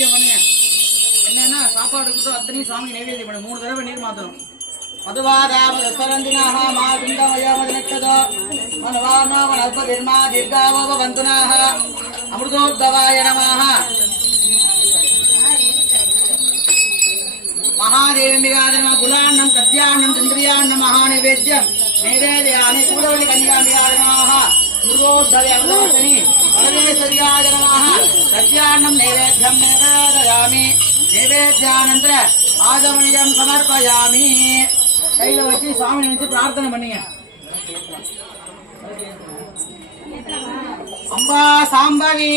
நைவேத்தியம் பண்ணுங்க. என்னன்னா சாப்பாடு அத்தனையும் சாமி நைவேத்தியம் பண்ணு. 3 தடவை நீர் மாத்தணும். மதுவாதாவது சரந்தினாக மா குண்டமயோமதினக்கதோ மனுவானோமனல்பதிர்மா தீர்காவோப வந்துனாக அமிர்தோத்பவாய நமः. மகாதேவிம்பிகாதனம குலான்னம் கத்யான்னம் சந்திரியான்னம் மகாநைவேத்யம் நைவேத்யானி கூடவலி கன்யாம்பிகாய நமः. பூர்வோத்தவே அமிர்தவர்ஷினி பரமேஸ்வரியாய நமः. கத்யான்னம் நைவேத்யம் நிவேதயாமி. நைவேத்யானந்தர ஆஜமணியம் சமர்ப்பயாமி. கையில வச்சு சாமி வச்சு பிரார்த்தனை பண்ணீங்க. அம்பா சாம்பவி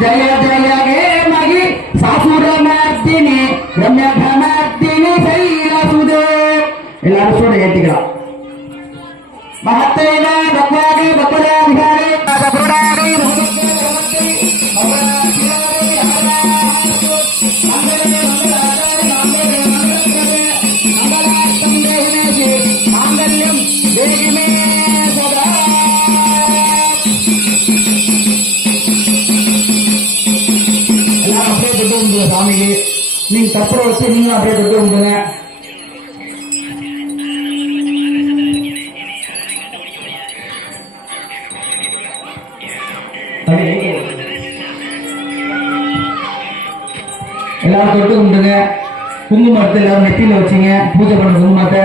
जय जय हे महि सासुरमर्दिनी रम्यभमर्दिनी शैलसुदे. எல்லாரும் சொல்ல ஏத்திக்கலாம். மகத்தேன பக்வாகி பக்வதா விகாரே பக்வதாகி சாமிக்கு நீங்க தப்புற வச்சு நீங்க அப்படியே தொட்டு விடுங்க. எல்லாரும் தொட்டு கும்பிடுங்க. குங்குமத்தை எல்லாரும் நெத்தியில வச்சுங்க. பூஜை பண்ண குங்குமத்தை